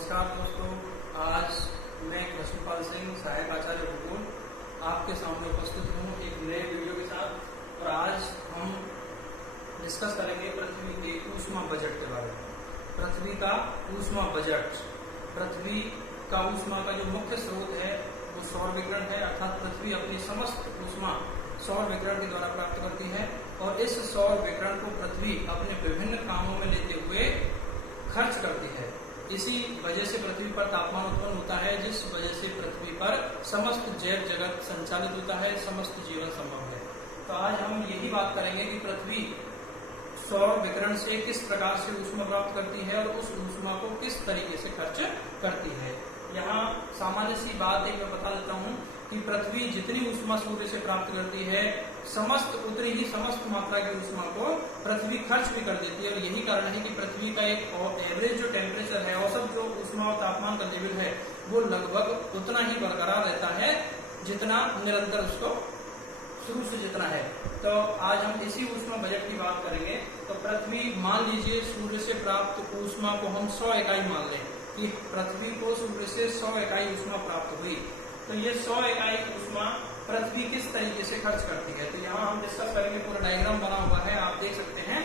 नमस्कार दोस्तों, आज मैं कृष्णपाल सिंह सहायक आचार्य भूगोल आपके सामने उपस्थित हूँ एक नए वीडियो के साथ। और आज हम डिस्कस करेंगे पृथ्वी के ऊष्मा बजट के बारे में। पृथ्वी का ऊष्मा बजट, पृथ्वी का ऊष्मा का जो मुख्य स्रोत है वो सौर विकिरण है, अर्थात पृथ्वी अपनी समस्त ऊष्मा सौर विकिरण के द्वारा प्राप्त करती है। और इस सौर विकिरण को पृथ्वी अपने विभिन्न कामों में लेते हुए खर्च करती है। इसी वजह से पृथ्वी पर तापमान उत्पन्न होता है, जिस वजह से पृथ्वी पर समस्त जैव जगत संचालित होता है, समस्त जीवन संभव है। तो आज हम यही बात करेंगे कि पृथ्वी सौर विकिरण से किस प्रकार से ऊष्मा प्राप्त करती है और उस ऊष्मा को किस तरीके से खर्च करती है। यहाँ सामान्य सी बात एक मैं बता देता हूँ कि पृथ्वी जितनी ऊष्मा सूर्य से प्राप्त करती है, उतनी ही समस्त मात्रा की ऊष्मा को पृथ्वी खर्च भी कर देती है। और यही कारण है कि पृथ्वी का एक एवरेज जो टेम्परेचर है, औसत जो ऊष्मा और तापमान का लेवल है, वो लगभग उतना ही बरकरार रहता है जितना निरंतर उसको शुरू से जितना है। तो आज हम इसी ऊष्मा बजट की बात करेंगे। तो पृथ्वी, मान लीजिए सूर्य से प्राप्त ऊष्मा को हम 100 इकाई मान लें कि पृथ्वी को सूर्य से 100 इकाई ऊष्मा प्राप्त हुई। तो ये 100 इकाई ऊष्मा पृथ्वी किस तरीके से खर्च करती है, तो यहाँ हम डिस्कस करेंगे। पूरा डायग्राम बना हुआ है, आप देख सकते हैं।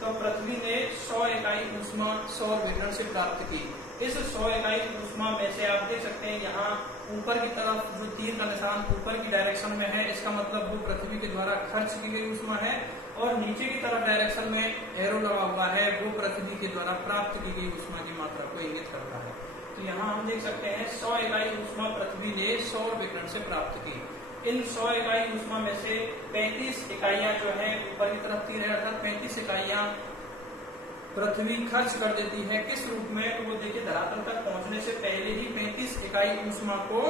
तो पृथ्वी ने 100 इकाई ऊष्मा सौर विकिरण से प्राप्त की। इस 100 इकाई ऊष्मा में से आप देख सकते हैं यहाँ ऊपर की तरफ जो तीर का निशान ऊपर की डायरेक्शन में है, इसका मतलब वो पृथ्वी के द्वारा खर्च की गई ऊष्मा है। और नीचे की तरफ डायरेक्शन में एरो लगा हुआ है, वो पृथ्वी के द्वारा प्राप्त की गई ऊष्मा की मात्रा को इंगित करता है। तो यहाँ हम देख सकते हैं 100 इकाई ऊष्मा पृथ्वी ने सौर विकिरण से प्राप्त की। इन 100 इकाई ऊष्मा में से 35 इकाइयां जो है ऊपर की तरफ तीर है, अर्थात 35 इकाइयां पृथ्वी खर्च कर देती है। किस रूप में, तो वो देखिए धरातल तक पहुंचने से पहले ही 35 इकाई ऊष्मा को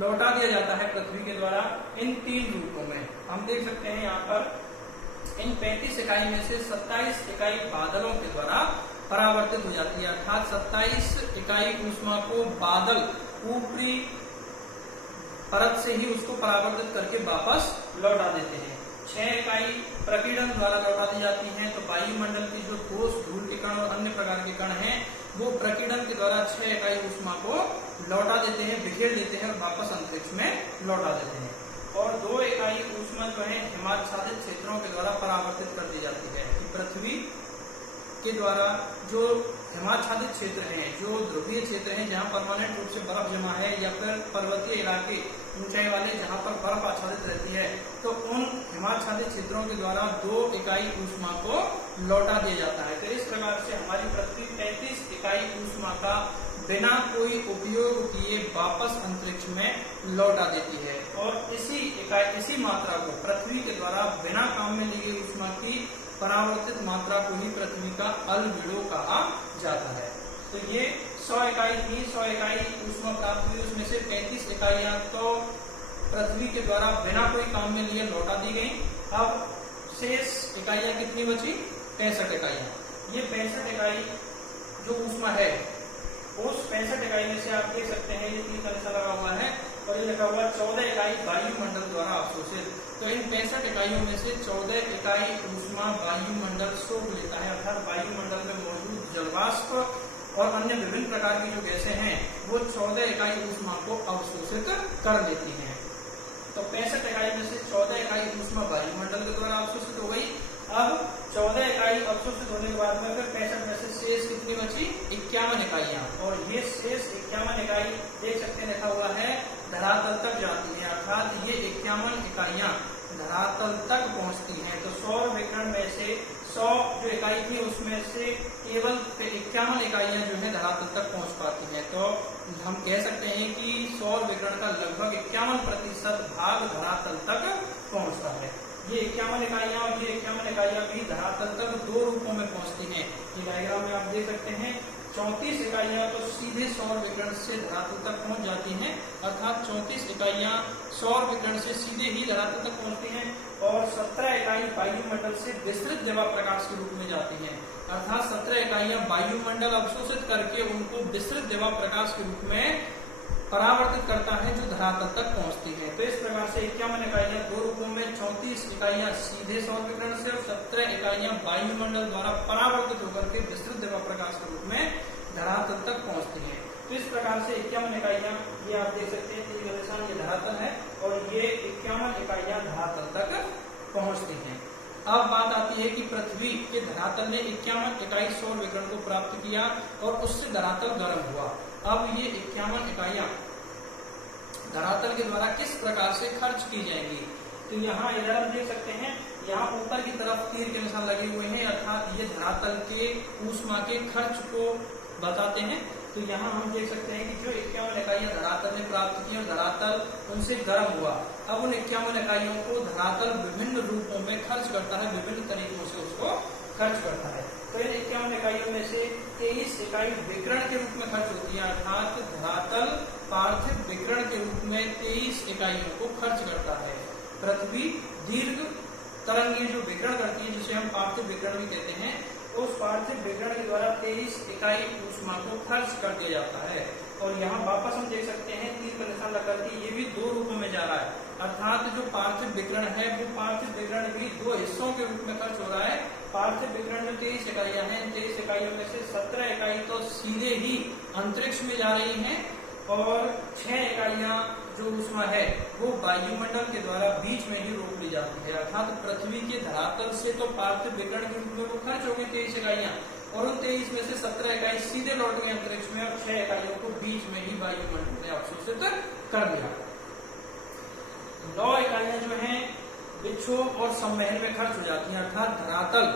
लौटा दिया जाता है पृथ्वी के द्वारा इन 3 रूपों में। हम देख सकते हैं यहाँ पर इन 35 इकाई में से 27 इकाई बादलों के द्वारा परावर्तित हो जाती है, अर्थात 27 इकाई ऊष्मा को बादल ऊपरी परत से ही उसको परावर्तित करके वापस लौटा देते हैं। 6 इकाई प्रकीर्णन द्वारा लौटा दी जाती हैं। तो वायुमंडल की जो ठोस धूल के कण और अन्य प्रकार के कण हैं, वो प्रकीर्णन के द्वारा 6 इकाई ऊष्मा को लौटा देते हैं, बिखेर देते हैं और वापस अंतरिक्ष में लौटा देते हैं। और 2 इकाई ऊष्मा जो है हिमाच्छादित क्षेत्रों के द्वारा परावर्तित कर दी जाती है। कि पृथ्वी के द्वारा जो हिमाच्छादित क्षेत्र हैं, जो ध्रुवीय क्षेत्र हैं जहाँ परमानेंट रूप से बर्फ जमा है, या फिर पर्वतीय इलाके ऊंचाई वाले जहाँ पर बर्फ आच्छादित रहती है, तो उन हिमाच्छादित क्षेत्रों के द्वारा 2 इकाई ऊष्मा को लौटा दिया जाता है। तो इस प्रकार से हमारी पृथ्वी 35 इकाई ऊष्मा का बिना कोई उपयोग किए वापस अंतरिक्ष में लौटा देती है। और इसी मात्रा को पृथ्वी के द्वारा बिना काम में ली गई ऊष्मा की परावर्तित मात्रा को ही पृथ्वी का अल्बिडो कहा जाता है। तो ये 100 इकाई ऊष्मा प्राप्त हुई, उसमें से 35 इकाइयां तो पृथ्वी के द्वारा बिना कोई काम में लिए लौटा दी गई। अब शेष इकाइयां कितनी बची? 65 इकाइयां। ये 65 इकाई जो ऊष्मा है, उस 65 इकाई में से आप देख सकते हैं ये 3 का निशान लगा हुआ है और ये लिखा हुआ 14 इकाई वायुमंडल द्वारा अवशोषित। तो इन 65 इकाइयों में से 14 इकाई ऊष्मा वायुमंडल सोख लेता है, अर्थात वायुमंडल में मौजूद जलवाष्प और अन्य विभिन्न प्रकार की जो गैसें हैं, वो 14 इकाई ऊष्मा को अवशोषित कर लेती हैं। तो 65 इकाई में से 14 इकाई ऊष्मा वायुमंडल के द्वारा अवशोषित हो गई। अब 14 इकाई अवशोषित होने के बाद में फिर 65 में से शेष कितनी बची? 51 इकाइयां। और ये शेष 51 इकाई देख सकते हैं लिखा हुआ है धरातल तक जाती है, अर्थात ये 51 इकाइयां धरातल तक पहुंचती हैं। तो सौर विकिरण में से 100 जो इकाई थी उसमें से केवल 51 इकाइयां जो है धरातल तक पहुंच पाती हैं। तो हम कह सकते हैं कि सौर विकिरण का लगभग 51% भाग धरातल तक पहुंचता है। ये 51 इकाइयां और ये 51 इकाइयां भी धरातल तक 2 रूपों में पहुंचती हैं। ये डायग्राम में आप देख सकते हैं 34 इकाइयां तो सीधे सौर विकिरण से धरातल तक पहुंच जाती हैं, अर्थात 34 इकाइयां सौर विकिरण से सीधे ही धरातल तक पहुंचती हैं। और 17 इकाई वायुमंडल से विस्तृत जवा प्रकाश के रूप में जाती हैं, अर्थात 17 इकाइयां वायुमंडल अवशोषित करके उनको विस्तृत जवा प्रकाश के रूप में परावर्तित करता है, जो धरातल तक पहुंचती है। तो इस प्रकार से 51 इकाइयां 2 रूपों में, 34 इकाइयां सीधे सौर विकिरण से और 17 इकाइयां वायुमंडल द्वारा परावर्तित होकर के विस्तृत जवा प्रकाश के रूप में धरातल तक पहुंचती हैं। तो इस प्रकार से 51 इकाइयां, ये आप देख सकते हैं तीर का निशान, ये धरातल है और ये 51 इकाइयां धरातल तक पहुंचती हैं। अब बात आती है कि पृथ्वी के धरातल ने 51 इकाई सौर विकिरण को प्राप्त किया और उससे धरातल गर्म हुआ। अब ये 51 इकाइयां धरातल के द्वारा किस प्रकार से खर्च की जाएंगी, तो यहाँ इधर हम देख सकते हैं, यहाँ ऊपर की तरफ तीर के निशान लगे हुए हैं, अर्थात ये धरातल के ऊष्मा के खर्च को बताते हैं। तो यहाँ हम देख सकते हैं कि जो 51 इकाइयां धरातल ने प्राप्त की और धरातल उनसे गर्म हुआ, अब उन 51 इकाइयों को धरातल विभिन्न रूपों में खर्च करता है, विभिन्न तरीकों से उसको खर्च करता है। तो इन 51 इकाइयों में से 23 इकाई विकिरण के रूप में खर्च होती है, अर्थात धरातल पार्थिव विकिरण के रूप में 23 इकाइयों को खर्च करता है। पृथ्वी दीर्घ तरंगीय जो विकिरण करती है, जिसे हम पार्थिव विकिरण भी कहते हैं, उस पार्थिव विकिरण के द्वारा 23 इकाई ऊष्मा को खर्च कर दिया जाता है। और यहाँ वापस हम देख सकते हैं तीर का निशान लगा करके ये भी दो रूपों में जा रहा है, अर्थात जो पार्थिव विकिरण है वो पार्थिव विकिरण भी दो हिस्सों के रूप में खर्च हो रहा है। पार्थिव विकिरण जो 23 इकाइयां हैं, 23 इकाइयों में से 17 इकाई तो सीधे ही अंतरिक्ष में जा रही हैं और 6 इकाइयां जो ऊष्मा है वो वायुमंडल के द्वारा बीच में ही रोक ली जाती है, अर्थात पृथ्वी के धरातल से तो पार्थिव विकिरण के रूप में वो खर्च हो गई 23 इकाइयां और उन 23 में से 17 इकाई सीधे लौट गई अंतरिक्ष में और 6 इकाइयों को बीच में ही वायुमंडल ने अवशोषित कर लिया। 9 इकाइयां जो है विक्षोभ और संवहन में खर्च हो जाती है, अर्थात धरातल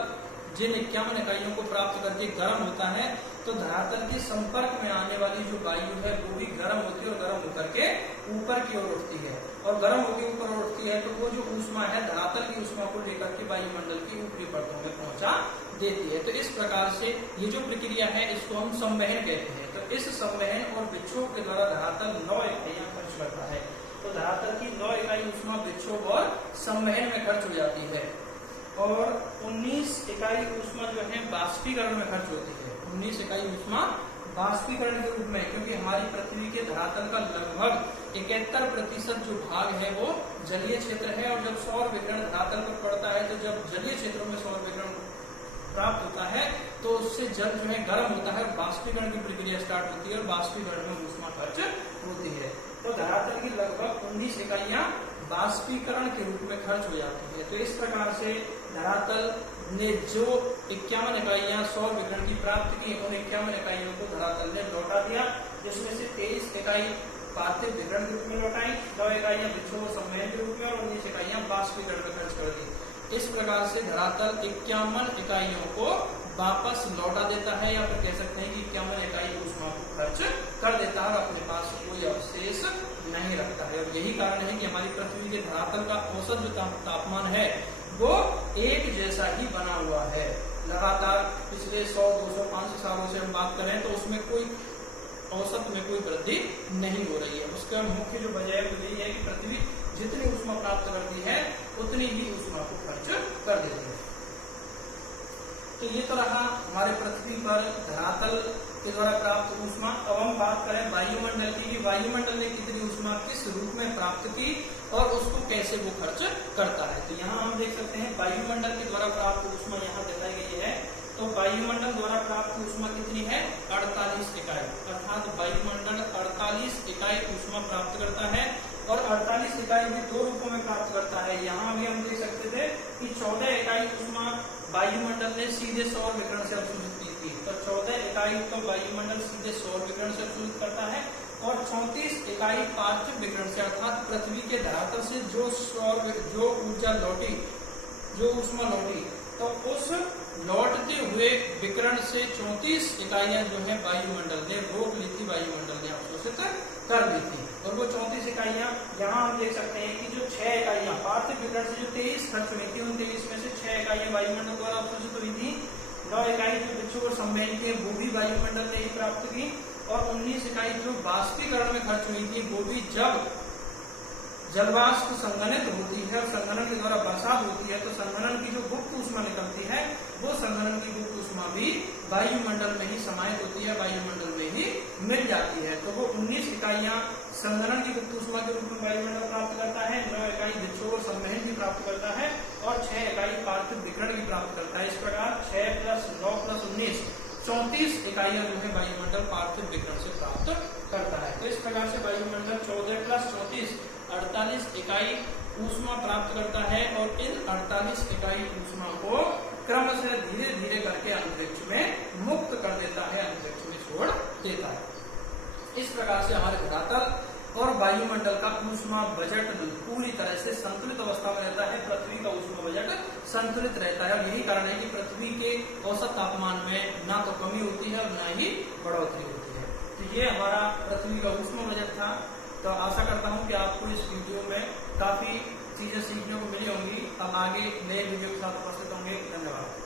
जिन 51 इकाइयों को प्राप्त करके गर्म होता है तो धरातल के संपर्क में आने वाली जो वायु है वो भी गर्म होती है और गर्म होकर के ऊपर की ओर उठती है और गर्म होकर ऊपर उठती है तो वो जो ऊष्मा है धरातल की ऊष्मा को लेकर के वायुमंडल की ऊपरी परतों में पहुंचा देती है। तो इस प्रकार से ये जो प्रक्रिया है इसको हम संवहन कहते हैं। तो इस संवहन और विक्षोभ के द्वारा धरातल 9 इकाइयां खर्च करता है। तो धरातल की 9 इकाई ऊष्मा विक्षोभ और संवहन में खर्च हो जाती है और 19 इकाई ऊष्मा जो है बाष्पीकरण में खर्च होती है। 19 इकाई ऊष्मा बाष्पीकरण के रूप में, क्योंकि हमारी पृथ्वी के धरातल का लगभग 71% जो भाग है वो जलीय क्षेत्र है और जब सौर विकिरण धरातल पर पड़ता है तो जब जलीय क्षेत्रों में सौर विकिरण प्राप्त होता है तो उससे जल जो है गर्म होता है, बाष्पीकरण की प्रक्रिया स्टार्ट होती है और बाष्पीकरण में ऊष्मा खर्च होती है। तो धरातल की लगभग 19 इकाइयां बाष्पीकरण के रूप में खर्च हो जाती है। तो इस प्रकार से धरातल ने जो 51 इकाइयां सौर विकिरण की प्राप्त की, उन 51 इकाइयों को धरातल ने लौटा दिया, जिसमें से 23 इकाई पार्थिव विकिरण के रूप में लौटाई, 9 इकाइयां विक्षोभ और संवहन के रूप में और 19 इकाइयां बाष्पीकरण में खर्च कर दी। इस प्रकार से धरातल 51 इकाइयों को वापस लौटा देता है या फिर कह सकते हैं कि 51 इकाई ऊष्मा को खर्च कर देता है और अपने पास कोई अवशेष नहीं रखता है। और यही कारण है कि हमारी पृथ्वी के धरातल का औसत जो तापमान है वो एक जैसा ही बना हुआ है। लगातार पिछले 100, 200, 500 सालों से हम बात करें तो उसमें कोई औसत में कोई वृद्धि नहीं हो रही है। उसका मुख्य जो वजह है वो यही है कि पृथ्वी जितनी ऊष्मा प्राप्त करती है उतनी ही ऊष्मा को खर्च कर देती है। तो ये तो रहा हमारे पृथ्वी पर धरातल के द्वारा प्राप्त ऊष्मा। अब हम बात करें वायुमंडल की, वायुमंडल ने कितनी ऊष्मा किस रूप में प्राप्त की और उसको कैसे वो खर्च करता है। तो यहाँ हम देख सकते हैं वायुमंडल के द्वारा प्राप्त ऊष्मा यहाँ दिखाई गई है। तो वायुमंडल द्वारा प्राप्त ऊष्मा कितनी है? 48 इकाई, अर्थात वायुमंडल 48 इकाई ऊष्मा प्राप्त करता है और 48 इकाई भी दो रूपों में प्राप्त करता है। यहाँ भी हम देख सकते थे कि 14 इकाई ऊष्मा वायुमंडल ने सीधे सौर विकिरण से अवशोषित की थी। तो 14 इकाई तो वायुमंडल सीधे सौर विकिरण से अवशोषित करता है और 34 इकाई पार्थिव विकिरण से, अर्थात पृथ्वी के धरातल से जो ऊर्जा लौटी, जो ऊष्मा लौटी, तो उस लौटते हुए विकिरण से 34 इकाइयां जो है वायुमंडल ने रोक ली थी, वायुमंडल ने अवशोषित कर ली थी। और वो 34 इकाइयां यहाँ हम देख सकते हैं कि जो 6 इकाइयां पार्थिव विकिरण से जो 23 खर्च हुई थी, उन 23 में से 6 इकाइयां वायुमंडल द्वारा अवशोषित हुई थी। 9 इकाई जो विक्षोभ और संवहन की वो भी वायुमंडल ने ही प्राप्त की और 19 इकाई जो बाष्पीकरण में खर्च हुई थी वो भी जब जलवाष्प संघनित होती है और संघनन के द्वारा बरसात होती है तो संघनन की जो गुप्त ऊष्मा निकलती है वो संघनन की गुप्त ऊष्मा भी वायुमंडल में ही समाहित होती है, वायुमंडल में ही मिल जाती है। तो वो 19 इकाइयां संघनन की गुप्त ऊष्मा के रूप में वायुमंडल प्राप्त करता है, 9 इकाई विक्षोभ और संवहन की प्राप्त करता है और 6 इकाई पार्थिव विकिरण की प्राप्त करता है। इस प्रकार 6 + 9 + 19 34 इकाइयां जो है वायुमंडल पार्थिव विकिरण से प्राप्त प्रकार से वायुमंडल 14 + 34 48 इकाई ऊष्मा प्राप्त करता है और इन 48 इकाई ऊष्मा को क्रम से धीरे धीरे करके अंतरिक्ष में मुक्त कर देता है, अंतरिक्ष में छोड़ देता है। इस प्रकार से हमारे धरातल और वायुमंडल का ऊष्मा बजट पूरी तरह से संतुलित अवस्था में रहता है। पृथ्वी का ऊष्मा बजट संतुलित रहता है और यही कारण है कि पृथ्वी के औसत तापमान में ना तो कमी होती है और ना ही बढ़ोतरी होती है। तो ये हमारा पृथ्वी का ऊष्मा बजट था। तो आशा करता हूँ कि आपको इस वीडियो में काफी चीजें सीखने को मिली होंगी। अब आगे नए वीडियो के साथ उपस्थित होंगे। धन्यवाद।